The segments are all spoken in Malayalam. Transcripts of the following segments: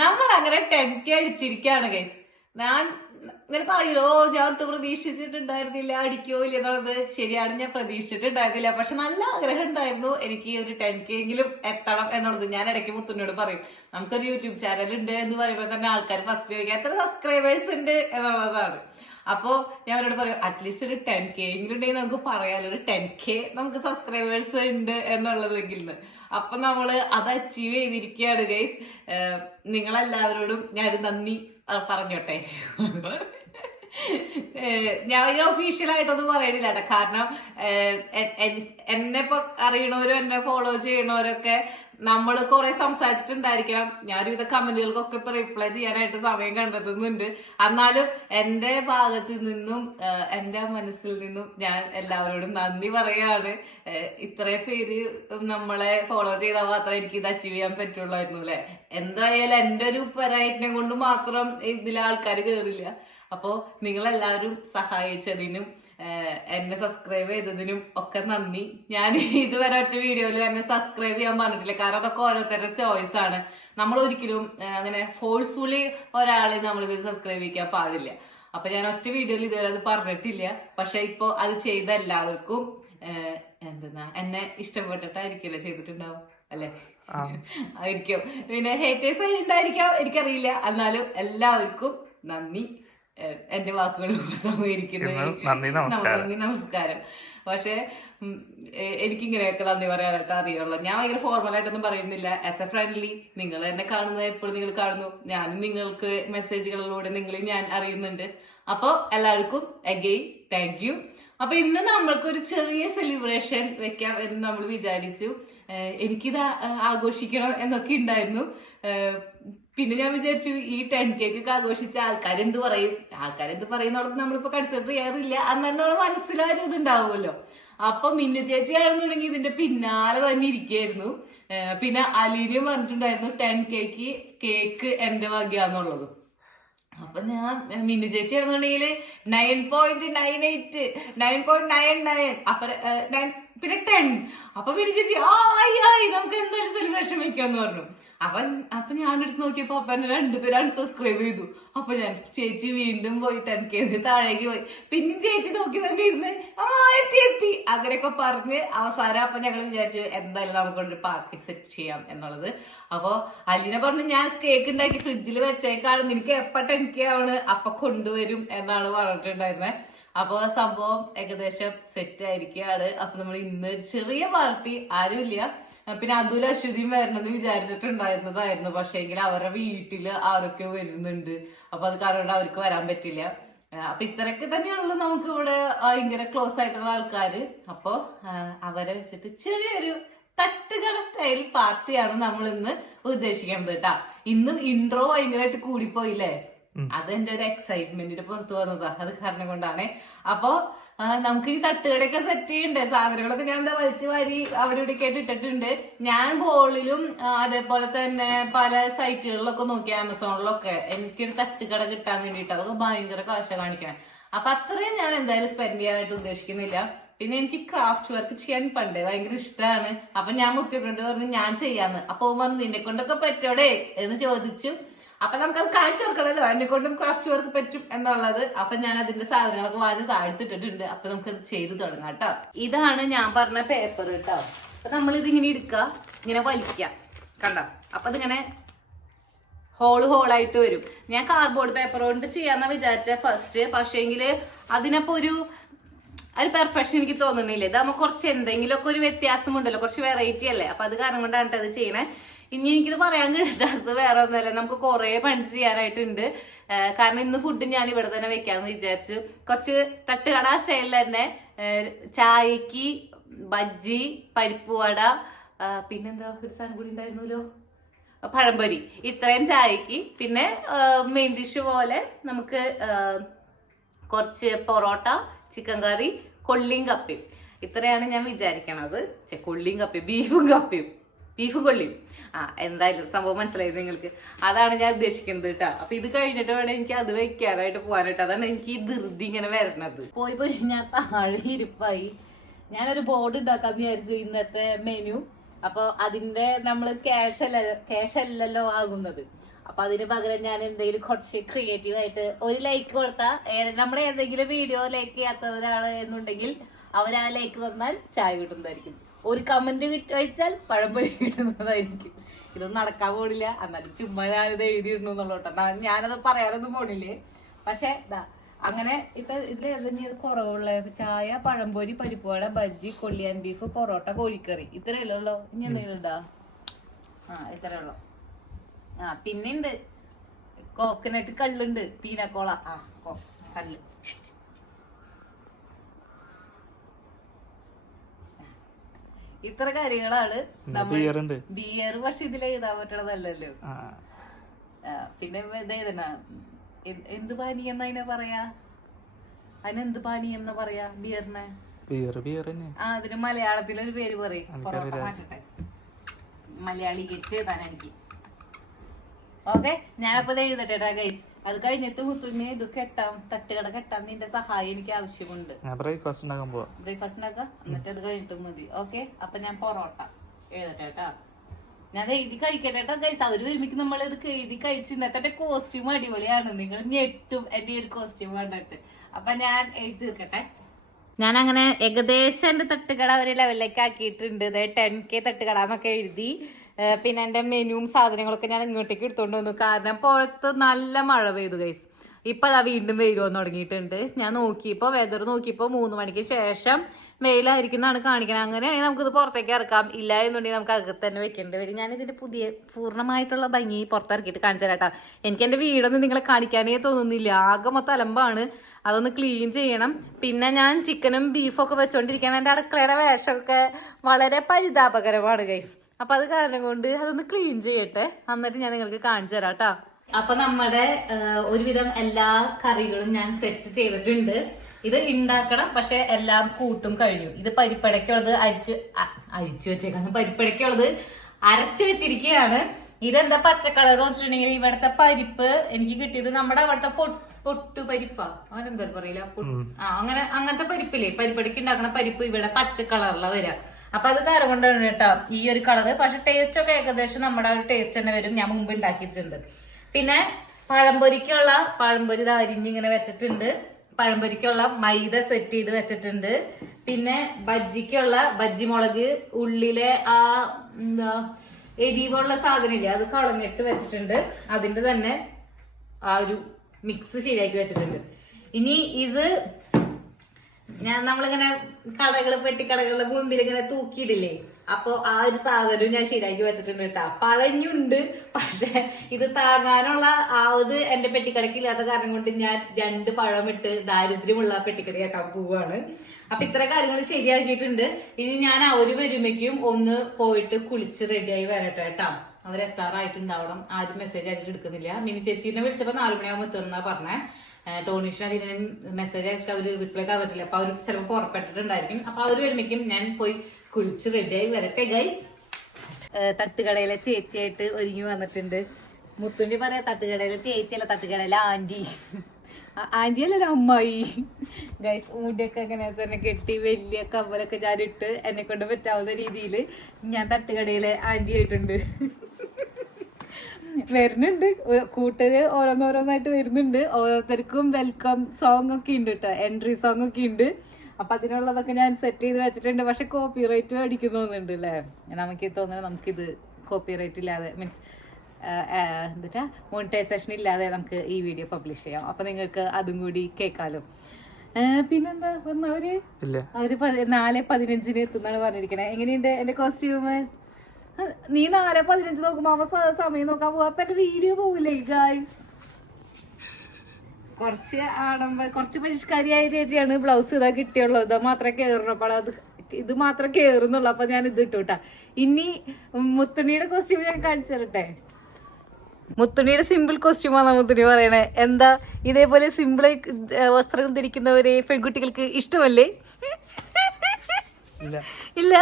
നമ്മൾ അങ്ങനെ 10K അടിച്ചിരിക്കുകയാണ് ഗൈസ്. ഞാൻ ഇങ്ങനെ പറയല്ലോ, ഞാൻ ഒട്ടും പ്രതീക്ഷിച്ചിട്ടുണ്ടായിരുന്നില്ല അടിക്കോ ഇല്ല എന്നുള്ളത്. ശരിയാണ്, ഞാൻ പ്രതീക്ഷിച്ചിട്ടുണ്ടായിരുന്നില്ല. പക്ഷെ നല്ല ആഗ്രഹം ഉണ്ടായിരുന്നു എനിക്ക് ഒരു 10K എങ്കിലും എത്തണം എന്നുള്ളത്. ഞാൻ ഇടയ്ക്ക് മുത്തുനോട് പറയും, നമുക്കൊരു യൂട്യൂബ് ചാനൽ ഉണ്ട് എന്ന് പറയുമ്പോൾ തന്നെ ആൾക്കാർ ഫസ്റ്റ് ചോദിക്കുക എത്ര സബ്സ്ക്രൈബേഴ്സ് ഉണ്ട് എന്നുള്ളതാണ്. അപ്പോ ഞാൻ അവരോട് പറയും അറ്റ്ലീസ്റ്റ് ഒരു 10K എങ്കിലും ഉണ്ടെങ്കിൽ നമുക്ക് പറയാലോ, ഒരു 10K നമുക്ക് സബ്സ്ക്രൈബേഴ്സ് ഉണ്ട് എന്നുള്ളതെങ്കിൽ. അപ്പൊ നമ്മള് അത് അച്ചീവ് ചെയ്തിരിക്കുകയാണ് ഗൈസ്. നിങ്ങളെല്ലാവരോടും ഞാൻ നന്ദി പറഞ്ഞോട്ടെ. ഞാൻ ഒഫീഷ്യലായിട്ടൊന്നും പറയണില്ല കേട്ടോ. കാരണം എന്നെ ഇപ്പൊ അറിയണവരും എന്നെ ഫോളോ ചെയ്യണവരൊക്കെ നമ്മൾ കുറെ സംസാരിച്ചിട്ടുണ്ടായിരിക്കണം. ഞാനൊരുവിധ കമന്റുകൾക്കൊക്കെ ഇപ്പൊ റിപ്ലൈ ചെയ്യാനായിട്ട് സമയം കണ്ടെത്തുന്നുണ്ട്. എന്നാലും എന്റെ ഭാഗത്ത് നിന്നും എന്റെ മനസ്സിൽ നിന്നും ഞാൻ എല്ലാവരോടും നന്ദി പറയാണ്. ഇത്രയും പേര് നമ്മളെ ഫോളോ ചെയ്താൽ മാത്രമേ എനിക്ക് ഇത് അച്ചീവ് ചെയ്യാൻ പറ്റുള്ളായിരുന്നു അല്ലെ. എന്തായാലും എന്റെ ഒരു പ്രയത്നം കൊണ്ട് മാത്രം ഇതിൽ ആൾക്കാർ കേറില്ല. അപ്പോ നിങ്ങളെല്ലാവരും സഹായിച്ചതിനും എന്നെ സബ്സ്ക്രൈബ് ചെയ്തതിനും ഒക്കെ നന്ദി. ഞാൻ ഇതുവരെ ഒറ്റ വീഡിയോയിൽ എന്നെ സബ്സ്ക്രൈബ് ചെയ്യാൻ പറഞ്ഞിട്ടില്ല. കാരണം അതൊക്കെ ഓരോരുത്തരുടെ ചോയ്സ് ആണ്. നമ്മൾ ഒരിക്കലും അങ്ങനെ ഫോഴ്സ്ഫുള്ളി ഒരാളെ നമ്മൾ ഇത് സബ്സ്ക്രൈബ് ചെയ്യാൻ പാടില്ല. അപ്പൊ ഞാൻ ഒറ്റ വീഡിയോയിൽ ഇതുവരെ അത് പറഞ്ഞിട്ടില്ല. പക്ഷെ ഇപ്പൊ അത് ചെയ്ത എല്ലാവർക്കും എന്തെന്നാ എന്നെ ഇഷ്ടപ്പെട്ടിട്ടായിരിക്കുമല്ലോ ചെയ്തിട്ടുണ്ടാവും അല്ലെ, ആയിരിക്കും. പിന്നെ ഹേറ്റേഴ്സ് ഉണ്ടായിരിക്കാം, എനിക്കറിയില്ല. എന്നാലും എല്ലാവർക്കും നന്ദി. എന്റെ വാക്കുകൾ നന്ദി നമസ്കാരം. പക്ഷെ എനിക്കിങ്ങനെയൊക്കെ നന്ദി പറയാനായിട്ട് അറിയുള്ളൂ. ഞാൻ ഭയങ്കര ഫോർമലായിട്ടൊന്നും പറയുന്നില്ല. ആസ് എ ഫ്രണ്ട്ലി നിങ്ങൾ എന്നെ കാണുന്നത് എപ്പോഴും നിങ്ങൾ കാണുന്നു, ഞാനും നിങ്ങൾക്ക് മെസ്സേജുകളിലൂടെ നിങ്ങളെയും ഞാൻ അറിയുന്നുണ്ട്. അപ്പൊ എല്ലാവർക്കും അഗെയിൻ താങ്ക് യു. അപ്പൊ ഇന്ന് നമ്മൾക്കൊരു ചെറിയ സെലിബ്രേഷൻ വെക്കാം എന്ന് നമ്മൾ വിചാരിച്ചു. എനിക്കിത് ആഘോഷിക്കണം എന്നൊക്കെ ഉണ്ടായിരുന്നു. പിന്നെ ഞാൻ വിചാരിച്ചു ഈ 10K ഒക്കെ ആഘോഷിച്ച ആൾക്കാരെന്ത് പറയും, ആൾക്കാരെന്ത് പറയുന്നുള്ളത് നമ്മളിപ്പോ കൺസിഡർ ചെയ്യാറില്ല. അന്നേരം നമ്മുടെ മനസ്സിലാരും ഇതുണ്ടാവുമല്ലോ. അപ്പൊ മിന്നു ചേച്ചി ആണെന്നുണ്ടെങ്കിൽ ഇതിന്റെ പിന്നാലെ തന്നെ ഇരിക്കുകയായിരുന്നു. പിന്നെ അലീനയും പറഞ്ഞിട്ടുണ്ടായിരുന്നു 10Kക്ക് കേക്ക് എന്റെ വകയാന്നുള്ളത്. അപ്പൊ ഞാൻ മിന്നു ചേച്ചി ആണെന്നുണ്ടെങ്കിൽ 9.98 9.99 അപ്പൊ പിന്നെ 10. അപ്പൊ മിന്നു ചേച്ചി ആയി നമുക്ക് എന്തായാലും സെലിബ്രേഷൻ വെക്കാന്ന് പറഞ്ഞു. അപ്പൊ ഞാനെടുത്ത് നോക്കിയപ്പോ അപ്പനെ 2 പേര് അൺസബ്സ്ക്രൈബ് ചെയ്തു. അപ്പൊ ഞാൻ ചേച്ചി വീണ്ടും പോയി 10K താഴേക്ക് പോയി. പിന്നെ ചേച്ചി നോക്കി തന്നെ ഇരുന്ന് എത്തി അങ്ങനെയൊക്കെ പറഞ്ഞ് അവസാനം അപ്പൊ ഞങ്ങൾ വിചാരിച്ചു എന്തായാലും നമുക്കൊരു പാർട്ടി സെറ്റ് ചെയ്യാം എന്നുള്ളത്. അപ്പൊ അലീന പറഞ്ഞു ഞാൻ കേക്ക് ഉണ്ടാക്കി ഫ്രിഡ്ജിൽ വെച്ചേക്കാണ്, നിനക്ക് എപ്പ 10K ആണ് അപ്പൊ കൊണ്ടുവരും എന്നാണ് പറഞ്ഞിട്ടുണ്ടായിരുന്നത്. അപ്പൊ സംഭവം ഏകദേശം സെറ്റ് ആയിരിക്കുകയാണ്. അപ്പൊ നമ്മൾ ഇന്ന് ഒരു ചെറിയ പാർട്ടി, ആരുമില്ല. പിന്നെ അതുല അശ്വതിയും വരണമെന്ന് വിചാരിച്ചിട്ടുണ്ടായിരുന്നതായിരുന്നു. പക്ഷെ എങ്കിൽ അവരുടെ വീട്ടില് ആരൊക്കെ വരുന്നുണ്ട്. അപ്പൊ അത് കാരണം അവർക്ക് വരാൻ പറ്റില്ല. അപ്പൊ ഇത്രയൊക്കെ തന്നെയുള്ളൂ നമുക്ക് ഇവിടെ ഭയങ്കര ക്ലോസ് ആയിട്ടുള്ള ആൾക്കാര്. അപ്പൊ അവരെ വെച്ചിട്ട് ചെറിയൊരു തട്ടുകട സ്റ്റൈൽ പാർട്ടിയാണ് നമ്മൾ ഇന്ന് ഉദ്ദേശിക്കുന്നത് കേട്ടാ. ഇന്നും ഇൻട്രോ ഭയങ്കരമായിട്ട് കൂടിപ്പോയില്ലേ, അതെന്റെ ഒരു എക്സൈറ്റ്മെന്റിന് പുറത്തു വന്നതാ, അത് കാരണം കൊണ്ടാണ്. അപ്പൊ നമുക്ക് ഈ തട്ടുകടയൊക്കെ സെറ്റ് ചെയ്യണ്ടേ, സാധനങ്ങളൊക്കെ ഞാൻ എന്താ വലിച്ചു വാരി അവിടെ ഇവിടേക്ക് ആയിട്ട് ഇട്ടിട്ടുണ്ട്. ഞാൻ ബോളിലും അതേപോലെ തന്നെ പല സൈറ്റുകളിലൊക്കെ നോക്കി, ആമസോണിലൊക്കെ എനിക്കൊരു തട്ടുകട കിട്ടാൻ വേണ്ടിയിട്ട്. അതൊക്കെ ഭയങ്കര കാശ കാണിക്കണം. അപ്പൊ അത്രയും ഞാൻ എന്തായാലും സ്പെൻഡ് ചെയ്യാനായിട്ട് ഉദ്ദേശിക്കുന്നില്ല. പിന്നെ എനിക്ക് ക്രാഫ്റ്റ് വർക്ക് ചെയ്യാൻ പണ്ടേ ഭയങ്കര ഇഷ്ടമാണ്. അപ്പൊ ഞാൻ മുത്തിയോട് പറഞ്ഞു ഞാൻ ചെയ്യാന്ന്. അപ്പൊ പറഞ്ഞു നിന്നെ കൊണ്ടൊക്കെ പറ്റോടെ എന്ന് ചോദിച്ചു. അപ്പൊ നമുക്കത് കാണിച്ചു കൊടുക്കണല്ലോ എന്നെ കൊണ്ടും ക്രാഫ്റ്റ് വർക്ക് പറ്റും എന്നുള്ളത്. അപ്പൊ ഞാൻ അതിന്റെ സാധനങ്ങളൊക്കെ വാങ്ങി താഴ്ത്തിട്ടിട്ടുണ്ട്. അപ്പൊ നമുക്കത് ചെയ്ത് തുടങ്ങാം കേട്ടോ. ഇതാണ് ഞാൻ പറഞ്ഞ പേപ്പർ കേട്ടോ. അപ്പൊ നമ്മളിത് ഇങ്ങനെ എടുക്കുക, ഇങ്ങനെ വലിക്കാം, കണ്ടോ. അപ്പൊ അതിങ്ങനെ ഹോളായിട്ട് വരും. ഞാൻ കാർഡ്ബോർഡ് പേപ്പർ കൊണ്ട് ചെയ്യാന്നാ വിചാരിച്ച ഫസ്റ്റ്. പക്ഷേങ്കില് അതിനപ്പോ ഒരു പെർഫെക്ഷൻ എനിക്ക് തോന്നുന്നില്ല. ഇതാകുമ്പോ കുറച്ച് എന്തെങ്കിലുമൊക്കെ ഒരു വ്യത്യാസമുണ്ടല്ലോ, കുറച്ച് വെറൈറ്റി അല്ലേ. അപ്പൊ അത് കാരണം കൊണ്ടാണ് അത് ചെയ്യണേ. ഇനി എനിക്കിത് പറയാൻ കിട്ടാത്തത് വേറെ ഒന്നുമല്ല, നമുക്ക് കുറെ പണി ചെയ്യാനായിട്ടുണ്ട്. കാരണം ഇന്ന് ഫുഡ് ഞാൻ ഇവിടെ തന്നെ വെക്കാന്ന് വിചാരിച്ചു. കുറച്ച് തട്ടുകട സ്റ്റൈലിൽ തന്നെ ചായക്ക് ബജ്ജി, പരിപ്പ് വട, പിന്നെന്താ ഒരു സാധനം കൂടി ഉണ്ടായിരുന്നല്ലോ, പഴംപൊരി. ഇത്രയും ചായക്ക്. പിന്നെ മെയിൻ ഡിഷ് പോലെ നമുക്ക് കുറച്ച് പൊറോട്ട, ചിക്കൻ കറി, കൊള്ളിയും കപ്പയും. ഇത്രയാണ് ഞാൻ വിചാരിക്കണത്. കൊള്ളിയും കപ്പയും, ബീഫും കൊള്ളിയും. എന്തായാലും സംഭവം മനസ്സിലായത് നിങ്ങൾക്ക്. അതാണ് ഞാൻ ഉദ്ദേശിക്കുന്നത് കേട്ടോ. അപ്പൊ ഇത് കഴിഞ്ഞിട്ട് വേണം എനിക്ക് അത് വെക്കാനായിട്ട് പോകാനായിട്ട്. അതാണ് എനിക്ക് ഈ ധൃതി ഇങ്ങനെ വരണത്. പോയി ഞാൻ താഴെ ഇരിപ്പായി. ഞാനൊരു ബോർഡ് ഉണ്ടാക്കാന്ന് വിചാരിച്ചു ഇന്നത്തെ മെനു. അപ്പൊ അതിന്റെ നമ്മള് ക്യാഷ് അല്ലല്ലോ ആകുന്നത്. അപ്പൊ അതിന് പകരം ഞാൻ എന്തെങ്കിലും കുറച്ച് ക്രിയേറ്റീവ് ആയിട്ട് ഒരു ലൈക്ക് കൊടുത്താൽ നമ്മുടെ ഏതെങ്കിലും വീഡിയോ ലൈക്ക് ചെയ്യാത്തവരാണ് എന്നുണ്ടെങ്കിൽ അവർ ആ ലൈക്ക് തന്നാൽ ചായ കിട്ടുന്നതായിരിക്കും. ഒരു കമന്റ് വെച്ചാൽ പഴംപൊരി കിട്ടുന്നതായിരിക്കും. ഇതൊന്നും നടക്കാൻ പോണില്ല. എന്നാലും ചുമ്മാ ഞാനിത് എഴുതിയിടണു എന്നുള്ളൂട്ടോ. ഞാനത് പറയാനൊന്നും പോണില്ലേ. പക്ഷെ അങ്ങനെ ഇപ്പൊ ഇതിൽ ഏതെങ്കിലും കുറവുള്ള ചായ, പഴംപൊരി, പരിപ്പുവട, ബജ്ജി, കൊള്ളിയാൻ ബീഫ്, പൊറോട്ട, കോഴിക്കറി ഇത്രയല്ലേ ഉള്ളൂ. ഇനി എന്തെങ്കിലും ഉണ്ടോ? ഇത്രേ ഉള്ളൂ. പിന്നെ ഉണ്ട് കോക്കനട്ട് കള്ളുണ്ട്, പീനക്കോള, കള്ള്. ഇത്ര കാര്യങ്ങളാണ്. ബിയർ പക്ഷെ ഇതിൽ എഴുതാൻ പറ്റണതല്ലോ. പിന്നെ ഇതെഴുതണ എന്ത് പാനീയം എന്നതിനെ പറയാ? അതിനെന്ത് പാനീയം എന്ന് പറയാ ബിയറിനെ? അതിന് മലയാളത്തിലൊരു പേര് പറയും. മാറ്റട്ടെ, മലയാളീകരിച്ച് എഴുതാൻ എനിക്ക്. ഓക്കെ, ഞാനപ്പോ ഇത് എഴുതട്ടെ ഗൈസ്. അത് കഴിഞ്ഞിട്ട് മുത്തുണ്ണി ഇത് കെട്ടാം, തട്ടുകട കെട്ടാൻ നിന്റെ സഹായം എനിക്ക് ആവശ്യമുണ്ട്. ബ്രേക്ക്ഫാസ്റ്റ് ഉണ്ടാക്കാം, എന്നിട്ട് അത് കഴിഞ്ഞിട്ട് മതി. ഓക്കെ, അപ്പൊ ഞാൻ പൊറോട്ട എഴുതട്ടെ കേട്ടാ. ഞാൻ എഴുതി കഴിക്കട്ടെ കേട്ടോ ഗൈസ്. അവര് ഒരുമിക്ക് നമ്മൾ ഇത് എഴുതി കഴിച്ച്. ഇന്നത്തെ എന്റെ കോസ്റ്റ്യൂം അടിപൊളിയാണ്, നിങ്ങൾ ഞെട്ടും എന്റെ ഒരു കോസ്റ്റ്യൂം കണ്ടിട്ട്. അപ്പൊ ഞാൻ എഴുതി തീർക്കട്ടെ. ഞാൻ അങ്ങനെ ഏകദേശം എന്റെ തട്ടുകട ഒരു ലെവലിലേക്ക് ആക്കിയിട്ടുണ്ട്. 10K തട്ടുകട എന്നൊക്കെ എഴുതി. പിന്നെ എൻ്റെ മെനുവും സാധനങ്ങളൊക്കെ ഞാൻ ഇങ്ങോട്ടേക്ക് എടുത്തോണ്ട് വന്നു. കാരണം പുറത്ത് നല്ല മഴ പെയ്തു ഗൈസ്. ഇപ്പൊ അതാ വീണ്ടും വെയിൽ വന്ന് തുടങ്ങിയിട്ടുണ്ട്. ഞാൻ നോക്കിയപ്പോ വെതർ നോക്കിയപ്പോ 3 മണിക്ക് ശേഷം വെയിലായിരിക്കുന്നതാണ് കാണിക്കുന്നത്. അങ്ങനെയാണെങ്കിൽ നമുക്കിത് പുറത്തേക്ക് ഇറക്കാം. ഇല്ല എന്നുണ്ടെങ്കിൽ നമുക്ക് അകത്ത് തന്നെ വെക്കേണ്ടി വരും. ഞാനിതിന്റെ പുതിയ പൂർണ്ണമായിട്ടുള്ള ഭംഗി പുറത്തിറക്കിയിട്ട് കാണിച്ചു തരാം കേട്ടോ. എനിക്ക് എൻ്റെ വീടൊന്നും നിങ്ങളെ കാണിക്കാനേ തോന്നുന്നില്ല. ആകെ മൊത്തം അലമ്പാണ്. അതൊന്ന് ക്ലീൻ ചെയ്യണം. പിന്നെ ഞാൻ ചിക്കനും ബീഫൊക്കെ വെച്ചോണ്ടിരിക്കുകയാണ്. എൻ്റെ അടുക്കളയുടെ വേഷമൊക്കെ വളരെ പരിതാപകരമാണ് ഗൈസ്. അപ്പൊ അത് കാരണം കൊണ്ട് അതൊന്ന് ക്ലീൻ ചെയ്യട്ടെ, എന്നിട്ട് ഞാൻ നിങ്ങൾക്ക് കാണിച്ചു തരാം കേട്ടോ. അപ്പൊ നമ്മുടെ ഒരുവിധം എല്ലാ കറികളും ഞാൻ സെറ്റ് ചെയ്തിട്ടുണ്ട്. ഇത് ഉണ്ടാക്കണം, പക്ഷെ എല്ലാം കൂട്ടും കഴിഞ്ഞു. ഇത് പരിപ്പടയ്ക്കുള്ളത് അരിച്ചു വെച്ചേക്കാണ്. പരിപ്പടയ്ക്കുള്ളത് അരച്ചു വെച്ചിരിക്കുകയാണ്. ഇതെന്താ പച്ചക്കളർ വെച്ചിട്ടുണ്ടെങ്കിൽ ഇവിടുത്തെ പരിപ്പ് എനിക്ക് കിട്ടിയത് നമ്മുടെ അവിടുത്തെ പൊട്ടുപരിപ്പാ, അങ്ങനെ എന്താ പറയില്ല, അങ്ങനത്തെ പരിപ്പില്ലേ, പരിപ്പടയ്ക്ക് ഉണ്ടാക്കുന്ന പരിപ്പ് ഇവിടെ പച്ച കളറിലാ വരിക. അപ്പൊ അത് കാരണം കൊണ്ടാണ് കേട്ടോ ഈ ഒരു കളറ്. പക്ഷെ ടേസ്റ്റ് ഒക്കെ ഏകദേശം നമ്മുടെ ഒരു ടേസ്റ്റ് തന്നെ വരും. ഞാൻ മുമ്പ് ഉണ്ടാക്കിയിട്ടുണ്ട്. പിന്നെ പഴംപൊരി അരിഞ്ഞിങ്ങനെ വെച്ചിട്ടുണ്ട്. പഴംപൊരിക്കുള്ള മൈദ സെറ്റ് ചെയ്ത് വെച്ചിട്ടുണ്ട്. പിന്നെ ബജ്ജിക്കുള്ള ബജ്ജി മുളക്, ഉള്ളിലെ എന്താ എരിവുള്ള സാധനം ഇല്ലേ, അത് കളഞ്ഞിട്ട് വെച്ചിട്ടുണ്ട്. അതിന്റെ തന്നെ ആ ഒരു മിക്സ് ശരിയാക്കി വെച്ചിട്ടുണ്ട്. ഇനി ഇത് നമ്മളിങ്ങനെ പെട്ടിക്കടകളുടെ മുമ്പിൽ ഇങ്ങനെ തൂക്കിയിടില്ലേ, അപ്പൊ ആ ഒരു സാധനവും ഞാൻ ശരിയാക്കി വെച്ചിട്ടുണ്ട് കേട്ടാ. പഴഞ്ഞുണ്ട്, പക്ഷെ ഇത് താങ്ങാനുള്ള എന്റെ പെട്ടിക്കടക്ക് ഇല്ലാത്ത കാരണം കൊണ്ട് ഞാൻ 2 പഴം ഇട്ട് ദാരിദ്ര്യമുള്ള പെട്ടിക്കടയാക്കാൻ പോവാണ്. അപ്പൊ ഇത്ര കാര്യങ്ങൾ ശരിയാക്കിയിട്ടുണ്ട്. ഇനി ഞാൻ അവര് വരുമ്പോഴേക്കും ഒന്ന് പോയിട്ട് കുളിച്ച് റെഡിയായി വരട്ടെ കേട്ടാ. അവരെത്താറായിട്ടുണ്ടാവണം. ആരും മെസ്സേജ് അയച്ചിട്ട് എടുക്കുന്നില്ല. മിനി ചേച്ചീനെ വിളിച്ചപ്പോ 4 മണിയാകുമ്പോൾ എത്തുമെന്നാ പറഞ്ഞേ. ടോണീഷിന് അതിന് മെസ്സേജ് അയച്ചിട്ട് അവര് റിപ്ലൈ തന്നിട്ടില്ല. അപ്പൊ അവര് ചിലപ്പോൾ പുറപ്പെട്ടിട്ടുണ്ടായിരിക്കും. അപ്പൊ അവര് വരുമ്പോഴേക്കും ഞാൻ പോയി കുളിച്ച് റെഡിയായി വരട്ടെ ഗൈസ്. തട്ടുകടയിലെ ചേച്ചിയായിട്ട് ഒരുങ്ങി വന്നിട്ടുണ്ട്. മുത്തുണ്ടി പറയാ തട്ടുകടയിലെ ചേച്ചിയല്ല, തട്ടുകടയിലെ ആന്റി. ആന്റി അല്ലല്ലോ, അമ്മായി. ഗൈസ് മുടിയൊക്കെ അങ്ങനെ തന്നെ കെട്ടി വലിയ കവലൊക്കെ ഞാനിട്ട് എന്നെ കൊണ്ട് പറ്റാവുന്ന രീതിയിൽ ഞാൻ തട്ടുകടയിലെ ആന്റി ആയിട്ടുണ്ട്. വരുന്നുണ്ട് കൂട്ടര്, ഓരോന്നോരോന്നായിട്ട് വരുന്നുണ്ട്. ഓരോരുത്തർക്കും വെൽക്കം സോങ് ഒക്കെ ഉണ്ട് കേട്ടോ, എൻട്രി സോങ് ഒക്കെ ഉണ്ട്. അപ്പൊ അതിനുള്ളതൊക്കെ ഞാൻ സെറ്റ് ചെയ്ത് വെച്ചിട്ടുണ്ട്. പക്ഷെ കോപ്പി റൈറ്റ് അടിക്കുന്നുണ്ട് അല്ലേ. നമുക്ക് തോന്നുന്നത് നമുക്കിത് കോപ്പി റൈറ്റ് ഇല്ലാതെ മീൻസ് എന്താ മോണിറ്റൈസേഷൻ ഇല്ലാതെ നമുക്ക് ഈ വീഡിയോ പബ്ലിഷ് ചെയ്യാം. അപ്പൊ നിങ്ങൾക്ക് അതും കൂടി കേൾക്കാലോ. പിന്നെന്താ വന്നവര് 4:15 എത്തുന്നാണ് പറഞ്ഞിരിക്കണേ. എങ്ങനെയുണ്ട് എന്റെ കോസ്റ്റ്യൂം? നീ 4:15 നോക്കുമ്പോ അവ സമയം നോക്കാൻ പോവാ. അപ്പൊ എന്റെ വീഡിയോ പോകില്ലേ ഗൈസ്? കുറച്ച് പരിഷ്കാരിയായ ചേച്ചിയാണ്. ബ്ലൗസ് ഇതാ കിട്ടിയുള്ളൂ. ഇതാ മാത്രമേ കേറുന്നപ്പോൾ ഇത് മാത്രമേ കേറുന്നുള്ളൂ. അപ്പൊ ഞാൻ ഇത് ഇട്ടു കേട്ടാ. ഇനി മുത്തുണിയുടെ കോസ്റ്റ്യൂം ഞാൻ കാണിച്ചു തരട്ടെ. മുത്തുണിയുടെ സിമ്പിൾ കോസ്റ്റ്യൂമാണ് മുത്തുണി പറയണേ. എന്താ ഇതേപോലെ സിമ്പിളായി വസ്ത്രം ധരിക്കുന്നവരെ പെൺകുട്ടികൾക്ക് ഇഷ്ടമല്ലേ? ഇല്ല.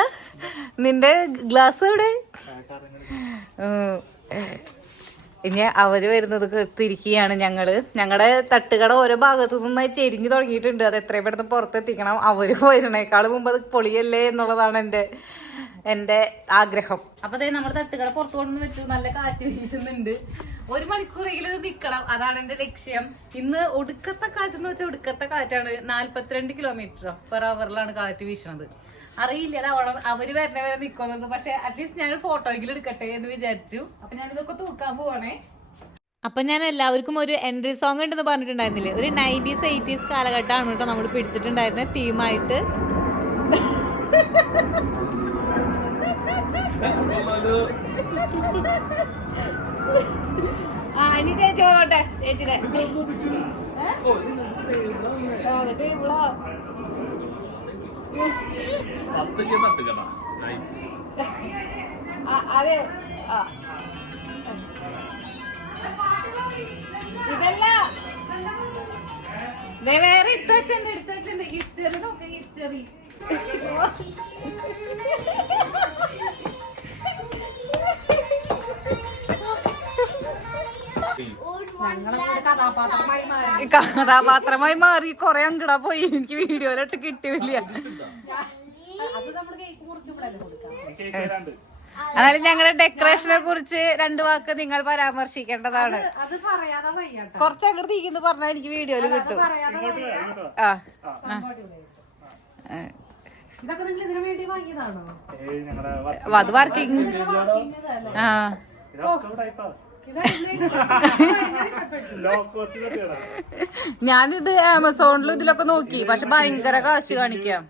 നിന്റെ ഗ്ലാസ് എവിടെ? ഇനി അവര് വരുന്നത് തിരിക്കുകയാണ്. ഞങ്ങളുടെ തട്ടുകട ഓരോ ഭാഗത്തു നിന്നായി ചെരിഞ്ഞു തുടങ്ങിയിട്ടുണ്ട്. അത് എത്രയും പെട്ടെന്ന് പുറത്തെത്തിക്കണം. അവര് വരുന്നേക്കാളും മുമ്പ് അത് പൊളിയല്ലേ എന്നുള്ളതാണ് എന്റെ ആഗ്രഹം. അപ്പൊ അതേ നമ്മുടെ തട്ടുകട പുറത്തു കൊണ്ടു വെച്ചു. നല്ല കാറ്റ് വീശുന്നുണ്ട്. 1 മണിക്കൂറെങ്കിലും ഇത് നിക്കണം, അതാണ് എന്റെ ലക്ഷ്യം. ഇന്ന് ഒടുക്കത്തെ കാറ്റെന്ന് വെച്ചാൽ ഒടുക്കത്തെ കാറ്റാണ്. 42 km/h കാറ്റ് വീശണത്. അറിയില്ല അവര് വരണവരെ നിക്കുമെന്ന്. പക്ഷെ അറ്റ്ലീസ്റ്റ് ഞാൻ ഫോട്ടോയെങ്കിലും എടുക്കട്ടെ എന്ന് വിചാരിച്ചു. അപ്പൊ ഞാൻ ഇതൊക്കെ തൂക്കാൻ പോവാണേ. അപ്പം ഞാൻ എല്ലാവർക്കും ഒരു എൻട്രി സോങ് ഉണ്ടെന്ന് പറഞ്ഞിട്ടുണ്ടായിരുന്നില്ലേ, ഒരു 90s 80s കാലഘട്ടമാണ് കേട്ടോ നമ്മൾ പിടിച്ചിട്ടുണ്ടായിരുന്നത് തീമായിട്ട്. ഇനി ചേച്ചി പോകട്ടെ, ചേച്ചിയുടെ അതെ. ഇതല്ല വേറെ എടുത്തു വെച്ചിട്ടുണ്ട്. ഹിസ്റ്ററി നോക്ക്, ഹിസ്റ്ററി. കഥാപാത്രമായി മാറി കൊറേ അങ്കടാ പോയി. എനിക്ക് വീഡിയോയിലിട്ട് കിട്ടിയില്ല. എന്നാലും ഞങ്ങളുടെ ഡെക്കറേഷനെ കുറിച്ച് 2 വാക്ക് നിങ്ങൾ പരാമർശിക്കേണ്ടതാണ്. കുറച്ച് അങ്ങോട്ട് തീക്കുന്നു പറഞ്ഞാൽ എനിക്ക് വീഡിയോയില് കിട്ടും. അത് വർക്കിംഗ്. ഞാനിത് ആമസോണിലും ഇതിലൊക്കെ നോക്കി, പക്ഷെ ഭയങ്കര കാശ് കാണിക്കാം.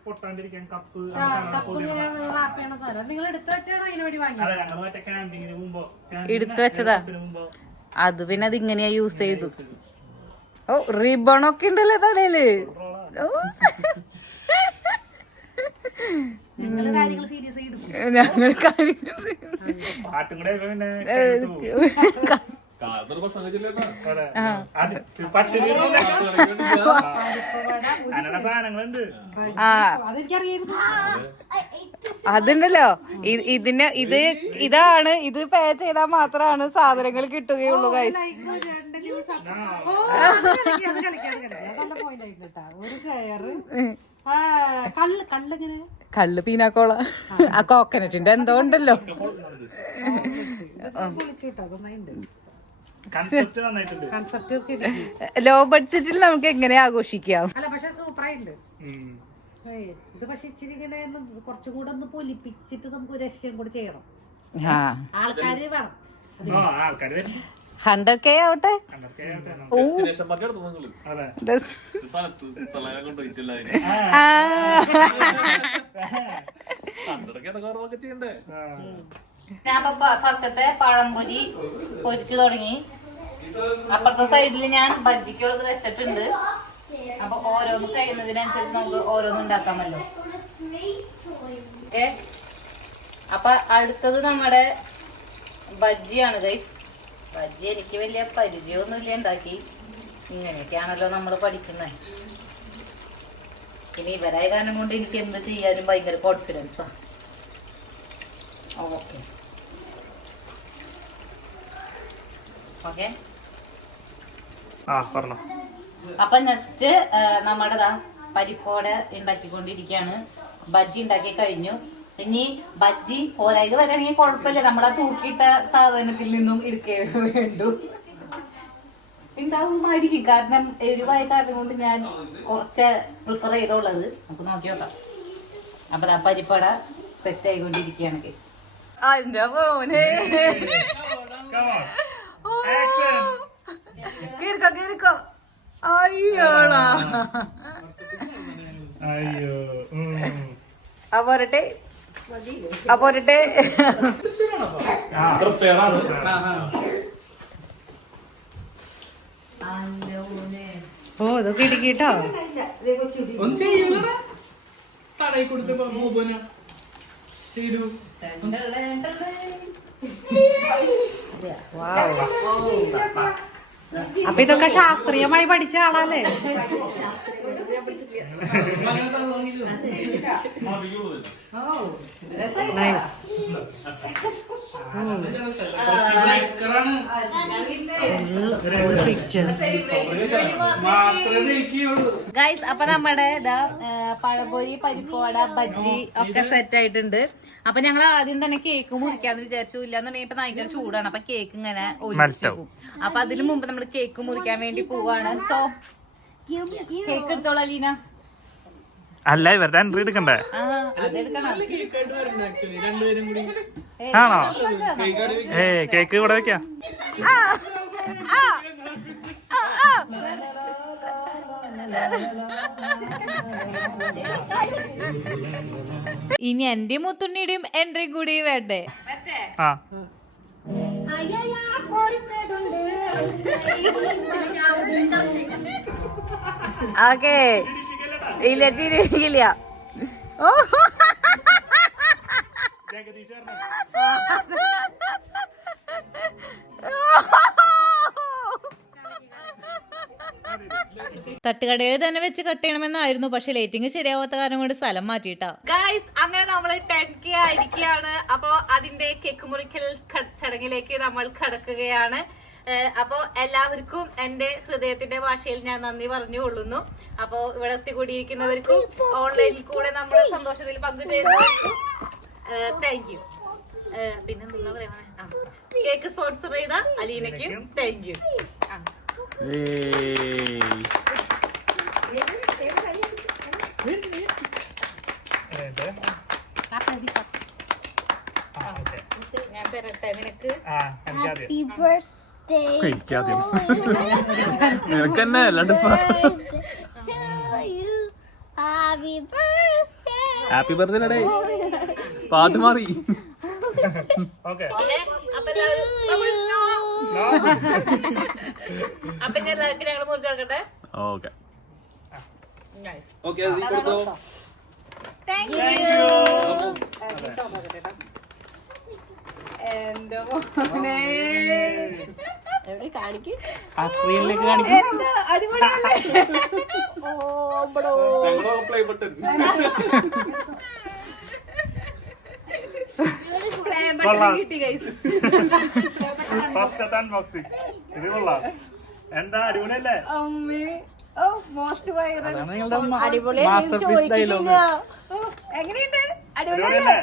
എടുത്തു വെച്ചതാ അത്. പിന്നെ അത് ഇങ്ങനെയാ യൂസ് ചെയ്തു. ഓ റിബണൊക്കെ ഉണ്ടല്ലോ തലയില്. ഞങ്ങള് കാര്യങ്ങൾ അതുണ്ടല്ലോ ഇതാണ്. ഇത് പേ ചെയ്താൽ മാത്രമാണ് സാധനങ്ങൾ കിട്ടുകയുള്ളൂ ഗൈസ്. കള്ള് പീനാക്കോള ആ കോക്കനറ്റിന്റെ എന്തോ ഉണ്ടല്ലോ. ലോ ബഡ്ജറ്റിൽ നമുക്ക് എങ്ങനെ ആഘോഷിക്കാം? ഇത് പക്ഷെ ഇച്ചിരി ഇങ്ങനെ കുറച്ചും കൂടെ ഒന്ന് പൊലിപ്പിച്ചിട്ട് നമുക്ക് ഒരു രക്ഷയും കൂടെ ചെയ്യണം. ആൾക്കാര് വേണം. 100K ആവട്ടെ. ഞാൻ ഫസ്റ്റത്തെ പഴംപൊരി പൊരിച്ചു തുടങ്ങി. അപ്പുറത്തെ സൈഡിൽ ഞാൻ ബജ്ജിക്കുള്ളത് വെച്ചിട്ടുണ്ട്. അപ്പൊ ഓരോന്ന് കഴിയുന്നതിനനുസരിച്ച് നമുക്ക് ഓരോന്നും ഉണ്ടാക്കാമല്ലോ. അപ്പൊ അടുത്തത് നമ്മുടെ ബജ്ജിയാണ് ഗൈസ്. ബജ്ജി എനിക്ക് വലിയ പരിചയമൊന്നുമില്ല ഉണ്ടാക്കി. ഇങ്ങനെയൊക്കെയാണല്ലോ നമ്മൾ പഠിക്കുന്നത്. ഇനി ഇവരായ കാരണം കൊണ്ട് എനിക്ക് എന്ത് ചെയ്യാനും ഭയങ്കര കോൺഫിഡൻസാണ്. Okay okay. അപ്പൊ നെക്സ്റ്റ് നമ്മുടെ പരിപ്പോടെ ഉണ്ടാക്കിക്കൊണ്ടിരിക്കുകയാണ്. ബജ്ജി ഉണ്ടാക്കി കഴിഞ്ഞു. ഇനി ബജ്ജി പോരായത് വരാണെങ്കിൽ കുഴപ്പമില്ല, നമ്മളാ തൂക്കിയിട്ട സാധനത്തിൽ നിന്നും എടുക്കേ വേണ്ടു. ഉണ്ടാവുമായിരിക്കും, കാരണം എരിവായ കാരണം കൊണ്ട് ഞാൻ കുറച്ച് പ്രിഫർ ചെയ്തോളത്. നമുക്ക് നോക്കി നോക്കാം. അപ്പൊ പരിപ്പട സെറ്റ് ആയിക്കൊണ്ടിരിക്കുകയാണ് കേസ്. കേറിക്കോ. അയ്യോടാ പോരട്ടെ അപ്പോരട്ടെ. ഓ ഇതൊക്കെ ഇടുക്കിട്ടോ. അപ്പൊ ഇതൊക്കെ ശാസ്ത്രീയമായി പഠിച്ച ആളല്ലേ? ഗൈസ്, അപ്പൊ നമ്മുടെ പഴംപൊരി, പരിപ്പുവട, ബജ്ജി ഒക്കെ സെറ്റ് ആയിട്ടുണ്ട്. അപ്പൊ ഞങ്ങൾ ആദ്യം തന്നെ കേക്ക് മുറിക്കാന്ന് വിചാരിച്ചു. ഇല്ലാന്നുണ്ടെങ്കിൽ ഇപ്പൊ ഭയങ്കര ചൂടാണ്, അപ്പൊ കേക്ക് ഇങ്ങനെ ഒലിച്ചു. അപ്പൊ അതിനു മുമ്പ് നമ്മൾ കേക്ക് മുറിക്കാൻ വേണ്ടി പോവാണ്. സോ കേക്ക് എടുത്തോളാം ലീന. അല്ല, ഇവരുടെ എൻട്രി എടുക്കണ്ടേ? അതെടുക്കണം. ആണോ? കേക്ക് ഇവിടെ വെക്കാം. ഇനി എന്റെ മുത്തുണ്ണിയുടെയും എൻട്രിയും കൂടി വേണ്ടേ? ആ, ഓക്കേ. ഇല്ല, ചിരിക്കില്ല. ഓ, തട്ടുകടയിൽ തന്നെ വെച്ച് കട്ട് ചെയ്യണമെന്നായിരുന്നു, പക്ഷെ ലൈറ്റിംഗ് ശരിയാവാത്ത കാരണം കൊണ്ട് സ്ഥലം മാറ്റിയിട്ടാ. ഗൈസ്, അങ്ങനെ നമ്മൾ 10K ആയിരിക്കുകയാണ്. അപ്പൊ അതിന്റെ കേക്ക് മുറിക്കൽ ചടങ്ങിലേക്ക് നമ്മൾ കടക്കുകയാണ്. അപ്പൊ എല്ലാവർക്കും എന്റെ ഹൃദയത്തിന്റെ ഭാഷയിൽ ഞാൻ നന്ദി പറഞ്ഞുകൊള്ളുന്നു. അപ്പൊ ഇവിടെ എത്തിക്കൂടിയിരിക്കുന്നവർക്കും ഓൺലൈനിൽ കൂടെ നമ്മുടെ സന്തോഷത്തിൽ പങ്കുചേരുന്നവർക്കും താങ്ക് യു. പിന്നെ എന്താ പറയാ, കേക്ക് സ്പോൺസർ ചെയ്ത അലീനയ്ക്കും താങ്ക് യു. ഞാൻ തരട്ടെ നിനക്ക്. നിനക്കെന്നെ അല്ലാണ്ട് ഹാപ്പി ബർത്ത്ഡേ. പാട്ട് മാറി. അപ്പൊ ഞാൻ എല്ലാവർക്കും ഞങ്ങൾ മുറിച്ചെടുക്കട്ടെ. Thank you. എന്റെ മോനെ കാണിക്ക്, ആ സ്ക്രീനിലേക്ക് കാണിക്കും. കിട്ടി ഗൈസ്. ഇത് കൊള്ളാം. എന്താ അടിപൊളിയല്ലേ? അമ്മേ, ഓ മോസ്റ്റ് വൈറൽ അടിപൊളി. എങ്ങനെയുണ്ട്? അടിപൊളിയല്ലേ?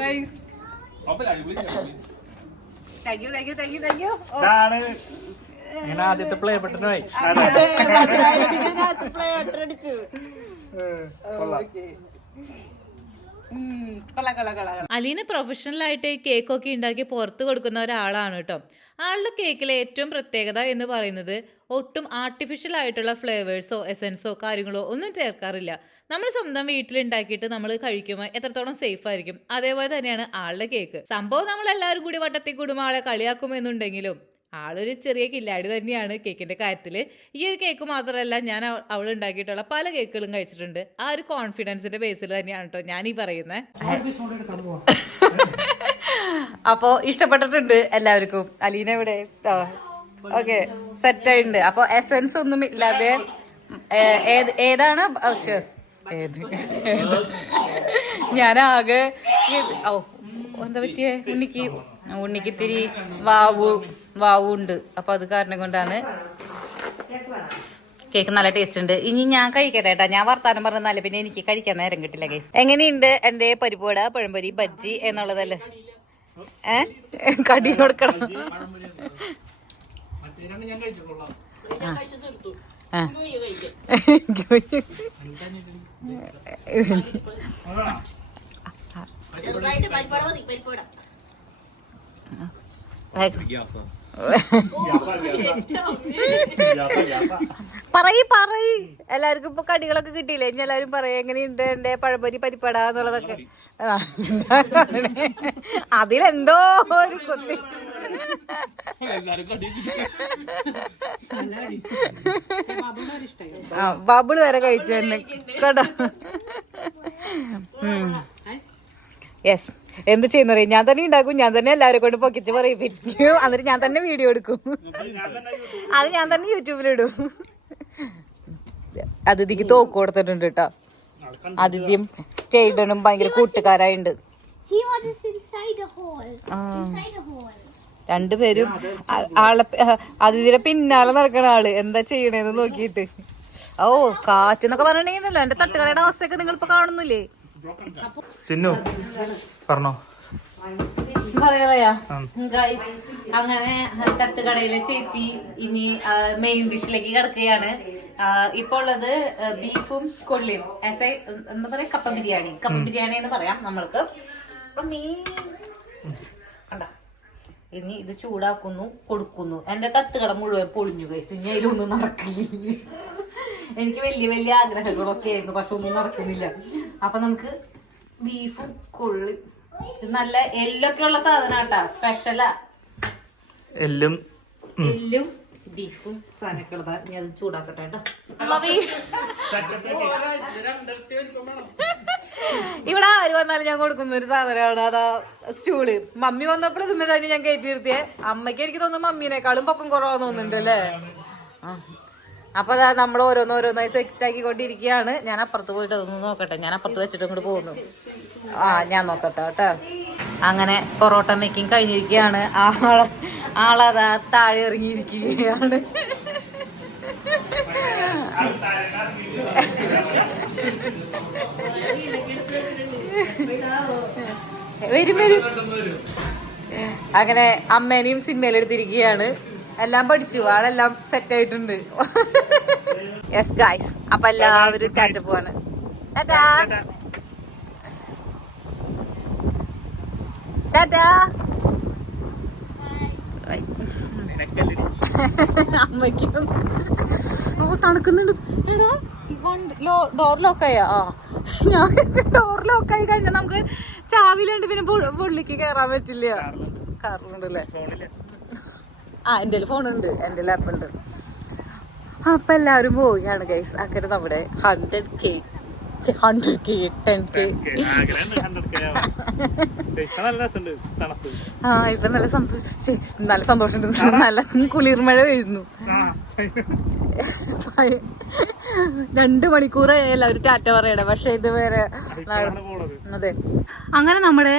Nice. Thank you, thank you, thank you, thank you. ഇങ്ങനെ ആദ്യത്തെ പ്ലേ ബട്ടണായി. അലീന പ്രൊഫഷണൽ ആയിട്ട് കേക്കൊക്കെ ഉണ്ടാക്കി പുറത്ത് കൊടുക്കുന്ന ഒരാളാണ് കേട്ടോ. ആളുടെ കേക്കിലെ ഏറ്റവും പ്രത്യേകത എന്ന് പറയുന്നത് ഒട്ടും ആർട്ടിഫിഷ്യൽ ആയിട്ടുള്ള ഫ്ലേവേഴ്സോ എസൻസോ കാര്യങ്ങളോ ഒന്നും ചേർക്കാറില്ല. നമ്മൾ സ്വന്തം വീട്ടിൽ ഉണ്ടാക്കിയിട്ട് നമ്മൾ കഴിക്കുമ്പോൾ എത്രത്തോളം സേഫ് ആയിരിക്കും, അതേപോലെ തന്നെയാണ് ആളുടെ കേക്ക്. സംഭവം നമ്മൾ എല്ലാവരും കൂടി വട്ടത്തിൽ കൂടുമ്പോൾ ആളെ കളിയാക്കുമെന്നുണ്ടെങ്കിലും ആളൊരു ചെറിയ കില്ലാടി തന്നെയാണ് കേക്കിന്റെ കാര്യത്തിൽ. ഈ ഒരു കേക്ക് മാത്രമല്ല, ഞാൻ അവൾ ഉണ്ടാക്കിയിട്ടുള്ള പല കേക്കുകളും കഴിച്ചിട്ടുണ്ട്. ആ ഒരു കോൺഫിഡൻസിന്റെ ബേസിൽ തന്നെയാണ് കേട്ടോ ഞാൻ ഈ പറയുന്നത്. അപ്പോ ഇഷ്ടപ്പെട്ടിട്ടുണ്ട് എല്ലാവർക്കും. അലീന ഇവിടെ ഓക്കെ സെറ്റ് ആയിട്ടുണ്ട്. അപ്പൊ എസൻസ് ഒന്നും ഇല്ലാതെ ഏതാണ് ഞാനാകെ എന്താ പറ്റിയേ, ഉണ്ണിക്ക് ഇത്തിരി വാവുണ്ട്. അപ്പൊ അത് കാരണം കൊണ്ടാണ്. കേക്ക് നല്ല ടേസ്റ്റ് ഉണ്ട്. ഇനി ഞാൻ കഴിക്കട്ടെ കേട്ടാ. ഞാൻ വർത്താനം പറഞ്ഞാലേ പിന്നെ എനിക്ക് കഴിക്കാൻ നേരം കിട്ടില്ല ഗൈസ്. എങ്ങനെയുണ്ട് എന്റെ പരിപ്പുവട, പഴംപൊരി, ബജ്ജി എന്നുള്ളതല്ലേ? കടി കൊടുക്കണം. പറയ് എല്ലാവർക്കും ഇപ്പൊ കടികളൊക്കെ കിട്ടിയില്ലേ? ഇനി എല്ലാവരും പറയും എങ്ങനെയുണ്ട് എന്റെ പഴംപൊരി, പരിപ്പട എന്നുള്ളതൊക്കെ. അതിലെന്തോ ഒരു കൊത്തി. ബബിള് വരെ കഴിച്ചു തന്നെ കേട്ടോ. യെസ്, എന്ത് ചെയ്യുന്ന ഞാൻ തന്നെ ഉണ്ടാക്കും, ഞാൻ തന്നെ എല്ലാവരെ കൊണ്ട് പൊക്കിച്ച് പറയിപ്പിക്കും, എന്നിട്ട് ഞാൻ തന്നെ വീഡിയോ എടുക്കും, അത് ഞാൻ തന്നെ യൂട്യൂബിലിടും. അതിഥിക്ക് തോക്ക് കൊടുത്തിട്ടുണ്ട് കേട്ടോ. അതിഥിയും ചേട്ടനും ഭയങ്കര കൂട്ടുകാരായിണ്ട്. രണ്ടുപേരും ആളെ അതിഥിയുടെ പിന്നാലെ നടക്കണ ആള് എന്താ ചെയ്യണേന്ന് നോക്കിയിട്ട്. ഓ കാറ്റെന്നൊക്കെ പറഞ്ഞിട്ടുണ്ടെങ്കിലല്ലോ എന്റെ തട്ടുകടയുടെ അവസ്ഥയൊക്കെ നിങ്ങൾ ഇപ്പൊ കാണുന്നില്ലേ? ചിന്നു പറഞ്ഞോ. പറയാ ഗൈസ്, അങ്ങനെ തട്ടുകടയിലെ ചേച്ചി ഇനി മെയിൻ ഡിഷിലേക്ക് കിടക്കുകയാണ്. ഇപ്പൊ ഉള്ളത് ബീഫും കൊള്ളിയും, എന്താ പറയാ, കപ്പ ബിരിയാണി എന്ന് പറയാം നമ്മൾക്ക്. കണ്ട, ഇനി ഇത് ചൂടാക്കുന്നു, കൊടുക്കുന്നു. എന്റെ തട്ടുകട മുഴുവൻ പൊളിഞ്ഞു ഗൈസ്. ഇനി അതിലൊന്നും നടക്കില്ല. എനിക്ക് വലിയ വലിയ ആഗ്രഹങ്ങളൊക്കെ ആയിരുന്നു, പക്ഷെ ഒന്നും നടക്കുന്നില്ല. അപ്പൊ നമുക്ക് ബീഫും കൊള്ളി, നല്ല എല്ലൊക്കെ ഉള്ള സാധനാട്ടാ, സ്പെഷ്യലാ. എല്ലും ബീഫും സാധനമൊക്കെ ഉള്ളതാ. ഇനി അത് ചൂടാക്കട്ടെ കേട്ടോ. ഇവിടെ ആര് വന്നാലും ഞാൻ കൊടുക്കുന്ന ഒരു സാധനമാണ് അതാ സ്റ്റൂള്. മമ്മി വന്നപ്പോൾ ഇതുമ്മ തന്നെ ഞാൻ കയറ്റി നിർത്തിയേ. അമ്മയ്ക്ക് എനിക്ക് തോന്നുന്നു മമ്മീനേക്കാളും പൊക്കം കുറവാന്ന് തോന്നുന്നുണ്ട് അല്ലേ? അപ്പൊ അതാ നമ്മൾ ഓരോന്നോരോന്നായി സെറ്റ് ആക്കിക്കൊണ്ടിരിക്കുകയാണ്. ഞാൻ അപ്പുറത്ത് പോയിട്ട് അതൊന്ന് നോക്കട്ടെ. ഞാൻ അപ്പുറത്ത് വെച്ചിട്ട് ഇങ്ങോട്ട് പോകുന്നു. ഞാൻ നോക്കട്ടെ കേട്ടോ. അങ്ങനെ പൊറോട്ട മേക്കിങ് കഴിഞ്ഞിരിക്കുകയാണ്. ആളതാ താഴെ ഇറങ്ങിയിരിക്കുകയാണ്. വരും. അങ്ങനെ അമ്മേനെയും സിനിമയിലെടുത്തിരിക്കുകയാണ്. എല്ലാം പഠിച്ചു, ആളെല്ലാം സെറ്റ് ആയിട്ടുണ്ട്. യെസ് ഗൈസ്, അപ്പൊ എല്ലാവരും ടാറ്റ പോവാണ്. അമ്മയ്ക്കും തണുക്കുന്നുണ്ട്. എടാ ഡോർ ലോക്കായാ? ഞാൻ ഡോർ ലോക്കായി കഴിഞ്ഞാൽ നമുക്ക് ചാവിലുണ്ട്, പിന്നെ പുള്ളിക്ക് കേറാൻ പറ്റില്ല. കാറിലുണ്ടല്ലേ? എന്റെ ഫോണുണ്ട്, എന്റെ ലാപ്പുണ്ട്. അപ്പൊ എല്ലാവരും പോവുകയാണ് ഗൈസ്. അങ്ങനെ നമ്മുടെ 100K 10K ഇപ്പൊ നല്ല സന്തോഷം, നല്ല കുളിർമഴ പെയ്യുന്നു. 2 മണിക്കൂറായി എല്ലാവരും ടാറ്റ പറയണേ, പക്ഷെ ഇതുവരെ. അതെ, അങ്ങനെ നമ്മുടെ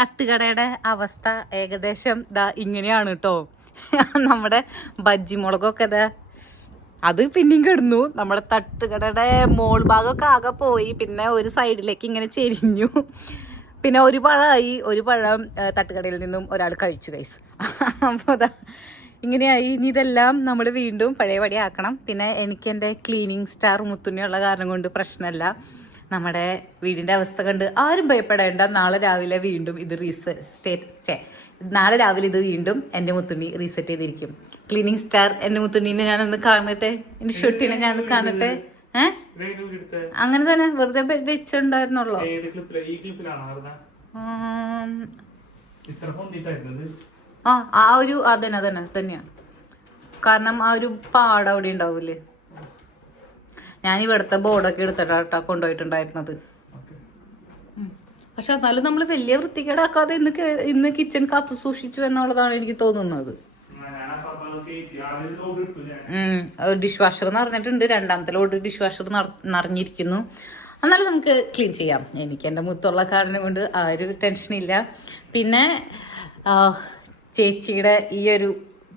തട്ടുകടയുടെ അവസ്ഥ ഏകദേശം ഇങ്ങനെയാണ് കേട്ടോ. നമ്മുടെ ബജ്ജി മുളകൊക്കെ അത് പിന്നെയും കിടന്നു. നമ്മുടെ തട്ടുകടയുടെ മോൾ ഭാഗമൊക്കെ ആകെ പോയി. പിന്നെ ഒരു സൈഡിലേക്ക് ഇങ്ങനെ ചെരിഞ്ഞു. പിന്നെ ഒരു പഴം തട്ടുകടയിൽ നിന്നും ഒരാൾ കഴിച്ചു ഗൈസ്. അപ്പോൾ അതാ ഇങ്ങനെയായി. ഇനി ഇതെല്ലാം നമ്മൾ വീണ്ടും പഴയപടി ആക്കണം. പിന്നെ എനിക്ക് എൻ്റെ ക്ലീനിങ് സ്റ്റാർ മുത്തുണ്ണിയുള്ള കാരണം കൊണ്ട് പ്രശ്നമല്ല. നമ്മുടെ വീടിൻ്റെ അവസ്ഥ കണ്ട് ആരും ഭയപ്പെടേണ്ട. നാളെ രാവിലെ വീണ്ടും ഇത് വീണ്ടും എൻ്റെ മുത്തുണ്ണി റീസെറ്റ് ചെയ്തിരിക്കും. ക്ലീനിങ് സ്റ്റാർ എൻ്റെ മുത്തുണ്ണീനെ ഞാനൊന്ന് കാണട്ടെ, എൻ്റെ ഷൂട്ടിനെ ഞാനൊന്ന് കാണട്ടെ. അങ്ങനെ തന്നെ വെറുതെ വെച്ചിട്ടുണ്ടായിരുന്നുള്ളൂ. അതന്നെ തന്നെയാ. കാരണം ആ ഒരു പാട അവിടെ ഉണ്ടാവൂലേ. ഞാൻ ഇവിടുത്തെ ബോർഡൊക്കെ എടുത്തിട്ടാ കൊണ്ടുപോയിട്ടുണ്ടായിരുന്നത്. പക്ഷെ എന്നാലും നമ്മൾ വലിയ വൃത്തികേടാക്കാതെ ഇന്ന് കിച്ചൺ കാത്തു സൂക്ഷിച്ചു എന്നുള്ളതാണ് എനിക്ക് തോന്നുന്നത്. ഡിഷ് വാഷർ നിറഞ്ഞിട്ടുണ്ട്. 2ാമത്തെ ലോഡ് ഡിഷ് വാഷർ നിറഞ്ഞിരിക്കുന്നു. എന്നാലും നമുക്ക് ക്ലീൻ ചെയ്യാം. എനിക്ക് എൻ്റെ മുത്തുള്ള കാരണം കൊണ്ട് ആ ഒരു ടെൻഷനില്ല. പിന്നെ ചേച്ചിയുടെ ഈ ഒരു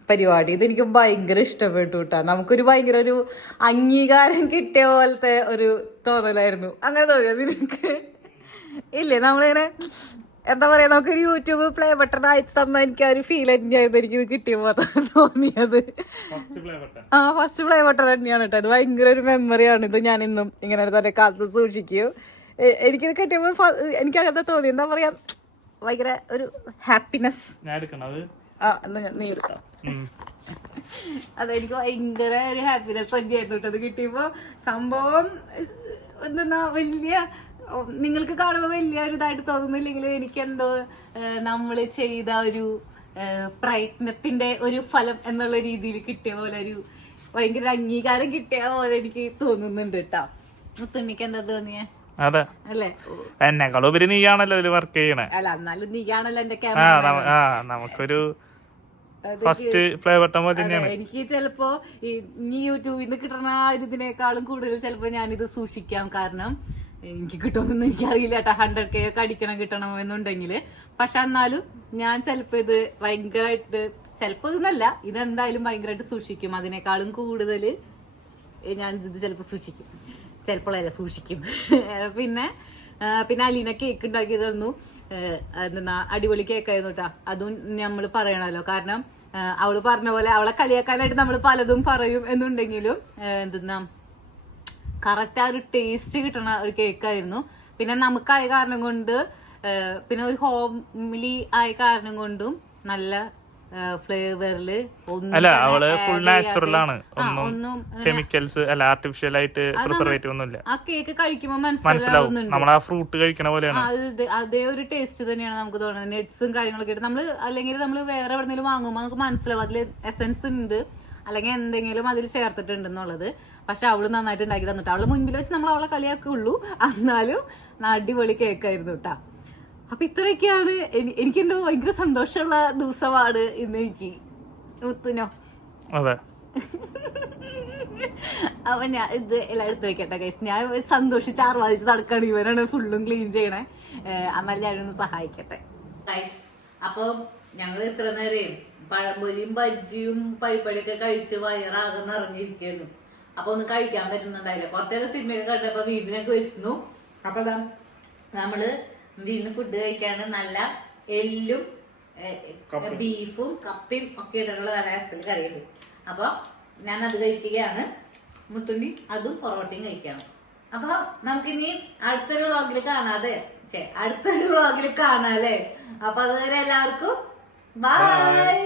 പരിപാടി ഇതെനിക്ക് ഭയങ്കര ഇഷ്ടപ്പെട്ടു കേട്ടോ. നമുക്കൊരു ഭയങ്കര ഒരു അംഗീകാരം കിട്ടിയ പോലത്തെ ഒരു തോന്നലായിരുന്നു. അങ്ങനെ തോന്നിയത് നിനക്ക് ഇല്ലേ? നമ്മളിങ്ങനെ എന്താ പറയാ, നമുക്കൊരു യൂട്യൂബ് പ്ലേ ബട്ടൺ അയച്ചു തന്ന എനിക്ക് ആ ഒരു ഫീൽ തന്നെയായിരുന്നു എനിക്കിത് കിട്ടിയപ്പോ തോന്നിയത്. ഫസ്റ്റ് പ്ലേ ബട്ടൺ തന്നെയാണ് കേട്ടോ. അത് ഭയങ്കര ഒരു മെമ്മറിയാണ്. ഇത് ഞാൻ ഇന്നും ഇങ്ങനെ തന്നെ കാലത്ത് സൂക്ഷിക്കും. എനിക്കിത് കിട്ടിയപ്പോ എനിക്ക് അങ്ങനെ തോന്നി. എന്താ പറയാ, ഭയങ്കര ഒരു ഹാപ്പിനെസ്. നീ എടുക്കാം. അതെനിക്ക് ഭയങ്കര ഒരു ഹാപ്പിനെസ് തന്നെയായിരുന്നു കേട്ടോ അത് കിട്ടിയപ്പോ. സംഭവം എന്താ വലിയ, നിങ്ങൾക്ക് കാണുമ്പോൾ വലിയ ഒരു ഇതായിട്ട് തോന്നുന്നില്ലെങ്കിലും എനിക്കെന്തോ നമ്മൾ ചെയ്ത ഒരു പ്രയത്നത്തിന്റെ ഒരു ഫലം എന്നുള്ള രീതിയിൽ കിട്ടിയ പോലെ ഒരു ഭയങ്കര അംഗീകാരം കിട്ടിയ പോലെ എനിക്ക് തോന്നുന്നുണ്ട് കേട്ടോ. മുത്തുണ്ണിക്ക് എന്താ തോന്നിയ? അതെ അല്ലേ? എന്നെക്കാളുപരി നീയാണല്ലോ ഇതിൽ വർക്ക് ചെയ്യണേ. അല്ല, എന്നാലും നീയാണല്ലോ എന്റെ ക്യാമറ. നമുക്കൊരു ഫസ്റ്റ് പ്ലേ ബട്ടൺ പോലെ തന്നെയാണ്. എനിക്ക് ചിലപ്പോ ഈ യൂട്യൂബിൽ നിന്ന് കിട്ടുന്ന ഇതിനേക്കാളും കൂടുതൽ ചിലപ്പോ ഞാനിത് സൂക്ഷിക്കാം. കാരണം എനിക്ക് കിട്ടുമെന്നൊന്നും എനിക്കറിയില്ല കേട്ടോ. 100K ഒക്കെ കിട്ടണം എന്നുണ്ടെങ്കിൽ. പക്ഷെ എന്നാലും ഞാൻ ചിലപ്പോ ഇത് ഭയങ്കരമായിട്ട്, ചിലപ്പോ ഇതെന്നല്ല, ഇതെന്തായാലും ഭയങ്കരമായിട്ട് സൂക്ഷിക്കും. അതിനേക്കാളും കൂടുതൽ ഞാൻ ഇത് ചിലപ്പോ സൂക്ഷിക്കും, ചിലപ്പോഴല്ല സൂക്ഷിക്കും. പിന്നെ അലീന കേക്ക് ഉണ്ടാക്കി തന്നു. എന്താ അടിപൊളി കേക്കായിരുന്നു കേട്ടാ. അതും നമ്മള് പറയണല്ലോ. കാരണം അവള് പറഞ്ഞ പോലെ അവളെ കളിയാക്കാനായിട്ട് നമ്മൾ പലതും പറയും എന്നുണ്ടെങ്കിലും എന്തെന്നാ കറക്റ്റ് ആ ഒരു ടേസ്റ്റ് കിട്ടണ ഒരു കേക്കായിരുന്നു. പിന്നെ നമുക്കായ കാരണം കൊണ്ട്, പിന്നെ ഒരു ഹോംലി ആയ കാരണം കൊണ്ടും നല്ല ഫ്ലേവറില് അല്ല അവള് ഫുൾ നാച്ചുറൽ ആണ്. ഒന്നും കെമിക്കൽസ് അല്ല, ആർട്ടിഫിഷ്യൽ ആയിട്ട് പ്രിസർവേറ്റീവ് ഒന്നുമില്ല. ആ കേക്ക് കഴിക്കുമ്പോ മനസ്സിലാവും, നമ്മൾ ആ ഫ്രൂട്ട് കഴിക്കണ പോലെയാണ്. അതേ ഒരു ടേസ്റ്റ് തന്നെയാണ് നമുക്ക് തോന്നുന്നത്. നെറ്റ്സും കാര്യങ്ങളൊക്കെ ഇട്ട് നമ്മള്, അല്ലെങ്കിൽ നമ്മൾ വേറെ എവിടെന്നെങ്കിലും വാങ്ങുമ്പോൾ നമുക്ക് മനസ്സിലാവും അതിൽ എസൻസ് ഉണ്ട് അല്ലെങ്കിൽ എന്തെങ്കിലും അതിൽ ചേർത്തിട്ടുണ്ടെന്നുള്ളത്. പക്ഷെ അവള് നന്നായിട്ട് ഉണ്ടാക്കി തന്നിട്ട് അവളെ മുൻപിൽ വെച്ച് നമ്മൾ അവളെ കളിയാക്കുള്ളൂ. എന്നാലും അടിപൊളി കേക്കായിരുന്നു കേട്ടാ. അപ്പൊ ഇത്രയൊക്കെയാണ്. എനിക്കെന്തോ ഭയങ്കര സന്തോഷമുള്ള ദിവസമാണ് ഇന്ന് എനിക്ക്. മുത്തുനോ? അതെ. അപ്പൊ ഞാൻ ഇത് എല്ലാം എടുത്ത് വെക്കട്ടെ ഗൈസ്. ഞാൻ സന്തോഷിച്ച് ആർവാദിച്ച് നടക്കാണ്. ഇവരാണ് ഫുള്ളും ക്ലീൻ ചെയ്യണേ. എന്നാൽ ഞാനൊന്ന് സഹായിക്കട്ടെ. അപ്പൊ ഞങ്ങൾ ഇത്ര നേരം പഴംപൊരിയും ബജ്ജിയും പരിപ്പടിയൊക്കെ കഴിച്ച് വയറാകെ നിറഞ്ഞിരിക്കുന്നു. അപ്പൊ ഒന്നും കഴിക്കാൻ പറ്റുന്നുണ്ടായില്ല. കുറച്ചേരം സിനിമയൊക്കെ കണ്ടപ്പോ വീണ്ടും ഞങ്ങൾക്ക് വെച്ചിരുന്നു. അപ്പൊ നമ്മള് വീണ്ടും ഫുഡ് കഴിക്കാണ്. നല്ല എല്ലും ബീഫും കപ്പയും ഒക്കെ ഇട്ടിട്ടുള്ള നല്ല ആക്ച്വലി കറിയുണ്ട്. അപ്പൊ ഞാൻ അത് കഴിക്കുകയാണ്. മുത്തുണ്ണി അതും പൊറോട്ടയും കഴിക്കാണ്. അപ്പൊ നമുക്കിനി അടുത്തൊരു വ്ളോഗിൽ കാണാല്ലേ. അപ്പൊ അതുവരെ എല്ലാവർക്കും ബൈ.